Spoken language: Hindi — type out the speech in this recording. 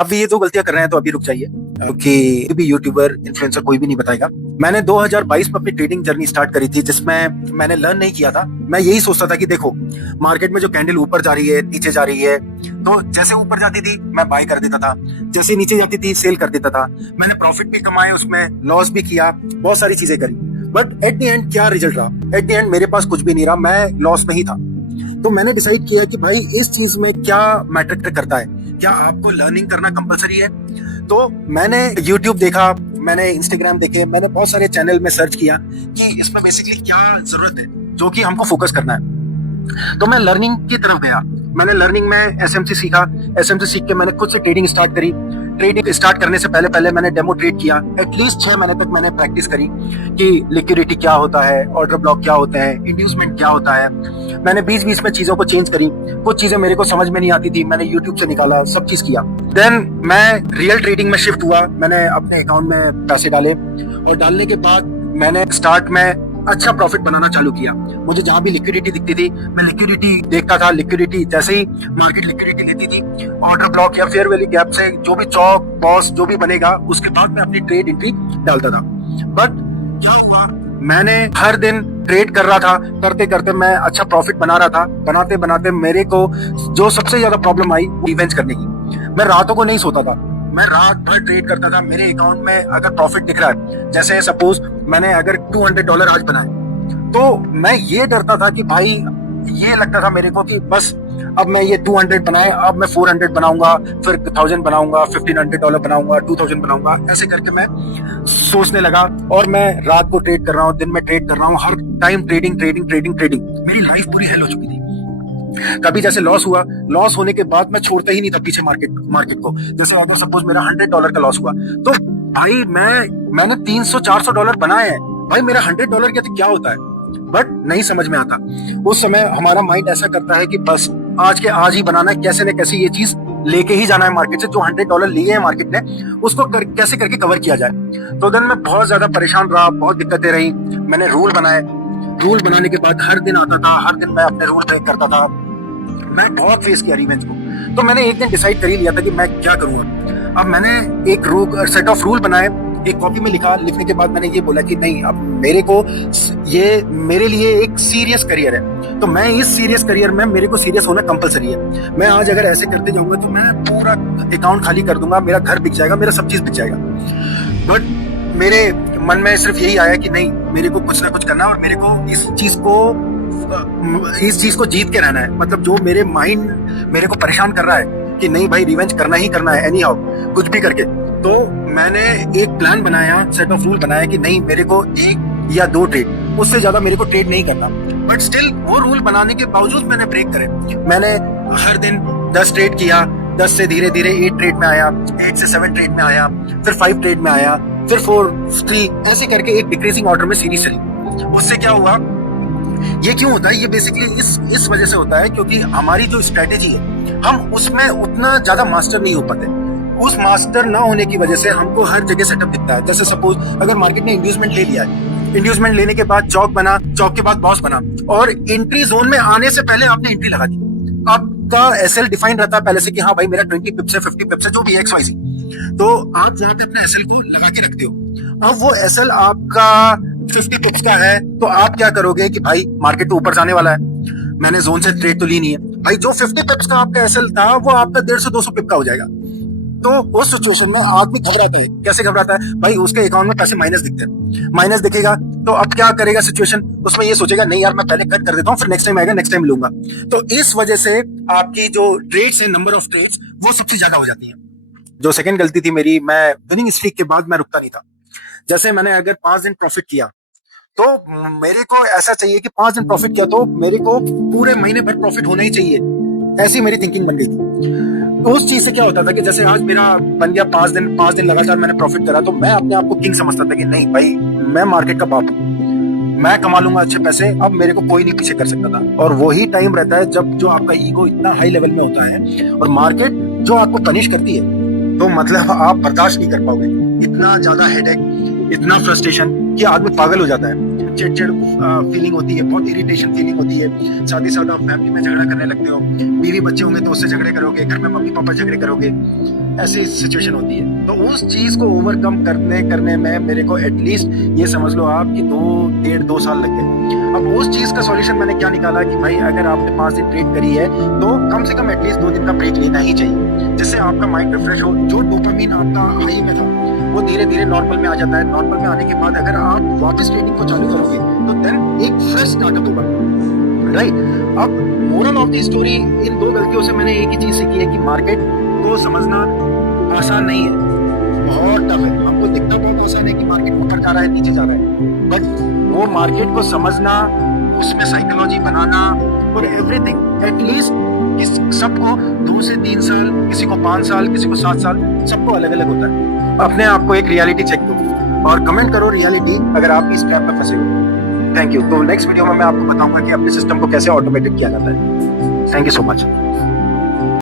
अब ये दो गलतियां कर रहे हैं तो अभी रुक जाइए, क्योंकि भी यूट्यूबर इन्फ्लुएंसर कोई भी नहीं बताएगा। मैंने 2022 में अपनी ट्रेडिंग जर्नी स्टार्ट करी थी, जिसमें मैंने लर्न नहीं किया था। मैं यही सोचता था कि देखो मार्केट में जो कैंडल ऊपर जा रही है, नीचे जा रही है, तो जैसे ऊपर जाती थी मैं बाय कर देता था, जैसे नीचे जाती थी सेल कर देता था। मैंने प्रॉफिट भी कमाए, उसमें लॉस भी किया, बहुत सारी चीजें करी। बट एट द एंड क्या रिजल्ट रहा? एट द एंड मेरे पास कुछ भी नहीं रहा, मैं लॉस में ही था। तो मैंने डिसाइड किया कि भाई इस चीज में क्या मैटर करता है, क्या आपको लर्निंग करना कंपलसरी है? तो मैंने YouTube देखा, मैंने Instagram देखे, मैंने बहुत सारे चैनल में सर्च किया कि इसमें बेसिकली क्या जरूरत है जो कि हमको फोकस करना है। तो मैं लर्निंग की तरफ गया। मैंने लर्निंग में SMC सीखा। SMC सीख के मैंने खुद से ट्रेडिंग स्टार्ट करी। ट्रेडिंग स्टार्ट करने से पहले मैंने डेमो ट्रेड किया। एटलीस्ट 6 महीने तक मैंने प्रैक्टिस करी कि लिक्विडिटी क्या होता है, ऑर्डर ब्लॉक क्या होता है, इंड्यूसमेंट क्या होता है। मैंने बीच में चीजों को चेंज करी। कुछ चीजें मेरे को समझ में नहीं आती थी, मैंने यूट्यूब से निकाला, सब चीज किया। देन मैं रियल ट्रेडिंग में शिफ्ट हुआ। मैंने अपने अकाउंट में पैसे डाले और डालने के बाद मैंने स्टार्ट में अच्छा प्रॉफिट बनाना चालू किया। मुझे जहां भी लिक्विडिटी दिखती थी मैं लिक्विडिटी देखता था। लिक्विडिटी जैसे ही मार्केट लिक्विडिटी लेती थी, ऑर्डर ब्लॉक या फेयर वैल्यू गैप से जो भी चौक बॉस जो भी बनेगा, उसके बाद मैं अपनी ट्रेड एंट्री डालता था। बट क्या हुआ, मैंने हर दिन ट्रेड कर रहा था, करते करते मैं अच्छा प्रॉफिट बना रहा था। बनाते बनाते मेरे को जो सबसे ज्यादा प्रॉब्लम आई रिवेंज करने की। मैं रातों को नहीं सोता था, मैं रात भर ट्रेड करता था। मेरे अकाउंट में अगर प्रॉफिट दिख रहा है, जैसे सपोज मैंने अगर $200 आज बनाए, तो मैं ये डरता था कि भाई, ये लगता था मेरे को कि बस अब मैं ये 200 बनाए, अब मैं 400 बनाऊंगा, फिर 1000 बनाऊंगा, $1500 बनाऊंगा, 2000 बनाऊंगा। ऐसे करके मैं सोचने लगा और मैं रात को ट्रेड कर रहा हूँ, दिन में ट्रेड कर रहा हूँ, हर time trading trading trading trading. मेरी लाइफ पूरी हेल हो चुकी थी। कभी जैसे लॉस हुआ, लॉस होने के बाद मैं छोड़ता ही नहीं था पीछे मार्केट को। जैसे अगर सपोज मेरा $100 का लॉस हुआ, तो भाई मैंने $300-400 बनाए हैं। भाई मेरा $100 क्या तो क्या होता है? बट नहीं समझ में आता। उस समय हमारा माइंड ऐसा करता है कि बस आज के आज ही बनाना है, कैसे न कैसे ये चीज लेके ही जाना है मार्केट से। जो $100 लिए हैं मार्केट ने, उसको कैसे करके कवर किया जाए। तो दिन मैं बहुत ज्यादा परेशान रहा, बहुत दिक्कतें रही। मैंने रूल बनाए। रूल बनाने के बाद हर दिन आता था, हर दिन मैं अपने रूल ब्रेक करता था। मैं बहुत फेस किया रिवेंज को। तो मैंने एक दिन डिसाइड कर ही लिया था कि मैं क्या करूंगा। अब मैंने एक सेट ऑफ रूल बनाए, एक कॉपी में लिखा। लिखने के बाद मैंने ये बोला कि नहीं, अब ये मेरे लिए एक सीरियस करियर है, तो मैं इस सीरियस करियर में मेरे को सीरियस होना कंपलसरी है। मैं आज अगर ऐसे करते जाऊंगा तो मैं पूरा अकाउंट खाली कर दूंगा, मेरा घर बिक जाएगा, मेरा सब चीज बिक जाएगा। बट मेरे मन में सिर्फ यही आया कि नहीं, मेरे को कुछ ना कुछ करना है और मेरे को इस चीज को जीत के रहना है। मतलब जो मेरे माइंड मेरे को परेशान कर रहा है कि नहीं भाई, रिवेंज करना ही करना है, एनी हाउ कुछ भी करके। तो मैंने एक प्लान बनाया, सेट ऑफ रूल बनाया कि नहीं, मेरे को 1 या 2 ट्रेड, उससे ज्यादा मेरे को ट्रेड नहीं करना। बट स्टिल वो रूल बनाने के बावजूद मैंने ब्रेक करे। मैंने हर दिन 10 ट्रेड किया, 10 से धीरे धीरे 8 ट्रेड में आया, 8 से 7 ट्रेड में आया, फिर 5 ट्रेड में आया, फिर 4, 3, ऐसे करके एक डिक्रीजिंग ऑर्डर में सीरीज चली। उससे क्या हुआ, ये क्यों होता है? ये बेसिकली इस वजह से होता है क्योंकि हमारी जो स्ट्रेटेजी है, हम उसमें उतना ज्यादा मास्टर नहीं हो पाते। उस मास्टर ना होने की वजह से हमको हर जगह सेटअप दिखता है। जैसे सपोज अगर मार्केट ने इंड्यूसमेंट ले लिया है, इंड्यूसमेंट लेने के बाद चौक बना, चौक के बाद बॉस बना, और एंट्री जोन में आने से पहले आपने एंट्री लगा दी। आपका एसएल डिफाइन रहता है पहले से कि हाँ भाई, मेरा 20 पिप्स है, 50 पिप्स है, जो भी XYZ। तो आप जहाँ पे अपने एसएल को लगा के रखते हो, अब वो एसएल आपका 50 पिप्स का है, तो आप क्या करोगे कि भाई मार्केट तो ऊपर जाने वाला है, मैंने जोन से ट्रेड तो ली नहीं है। भाई जो 50 पिप्स का आपका एसएल था, वो आपका 150-200 पिप का हो जाएगा। तो उस सिचुएशन में आदमी घबराता है। कैसे घबराता है? भाई उसके अकाउंट में पैसे माइनस दिखते हैं, माइनस दिखेगा तो अब क्या करेगा सिचुएशन, उसमें ये सोचेगा नहीं यार, मैं पहले कट कर देता हूँ, फिर नेक्स्ट टाइम आएगा, नेक्स्ट टाइम लूंगा। तो इस वजह से आपकी जो ट्रेड्स है, नंबर ऑफ ट्रेड्स, वो सबसे ज्यादा हो जाती है। जो सेकंड गलती थी मेरी, मैं विनिंग स्ट्रीक के बाद मैं रुकता नहीं था। जैसे मैंने अगर 5 दिन प्रॉफिट किया, तो मेरे को ऐसा चाहिए कि 5 दिन प्रॉफिट किया तो मेरे को पूरे महीने भर प्रॉफिट होना ही चाहिए। ऐसी मेरी थिंकिंग बन गई थी। तो उस चीज से क्या होता था कि जैसे आज मेरा बन गया 5 दिन लगातार मैंने प्रॉफिट करा, तो मैं अपने आप को किंग समझता था कि नहीं भाई, मैं मार्केट का बाप हूँ, मैं कमा लूंगा अच्छे पैसे, अब मेरे को कोई नहीं पीछे कर सकता था। और वही टाइम रहता है जब जो आपका ईगो इतना हाई लेवल में होता है और मार्केट जो आपको पनिश करती है, तो मतलब आप बर्दाश्त नहीं कर पाओगे। इतना ज्यादा हेडेक, इतना फ्रस्ट्रेशन कि आदमी पागल हो जाता है। चिड़चिड़ फीलिंग होती है, बहुत इरिटेशन फीलिंग होती है। साथ ही साथ आप फैमिली में झगड़ा करने लगते हो। बीवी बच्चे होंगे तो उससे झगड़े करोगे, घर में मम्मी पापा झगड़े करोगे, ऐसी सिचुएशन होती है। तो उस चीज को ओवरकम करने में मेरे को एटलीस्ट ये समझ लो आप कि 2 साल लग गए। अब उस चीज का सॉल्यूशन मैंने क्या निकाला कि भाई अगर आपने 5 दिन ट्रेड करी है तो कम से कम एटलीस्ट 2 दिन का ब्रेक लेना ही चाहिए, जिससे आपका माइंड रिफ्रेश हो। जो डोपामिन आपका हाई में था वो धीरे धीरे नॉर्मल में आ जाता है। नॉर्मल में आने के बाद अगर आप वापस ट्रेडिंग को चालू करोगे तो देन एक फ्रेश स्टार्टअप होगा, राइट। अब मोरल ऑफ द स्टोरी, इन 2 गलतियों से मैंने एक ही चीज सीखी है कि मार्केट को समझना आसान नहीं है, बहुत टफ है। हमको दिखता बहुत आसान है कि मार्केट ऊपर जा रहा है नीचे जा रहा है, बट वो मार्केट को समझना, उसमें साइकोलॉजी बनाना और एवरीथिंग, एटलीस्ट सबको 2 से 3 साल, किसी को 5 साल, किसी को 7 साल, सबको अलग अलग होता है। अपने आप को एक रियलिटी चेक दो और कमेंट करो रियलिटी अगर आप इस ट्रैप में फंसे हो। Thank you. तो नेक्स्ट वीडियो में मैं आपको बताऊंगा कि अपने सिस्टम को कैसे ऑटोमेटेड किया जाता है। Thank you so much.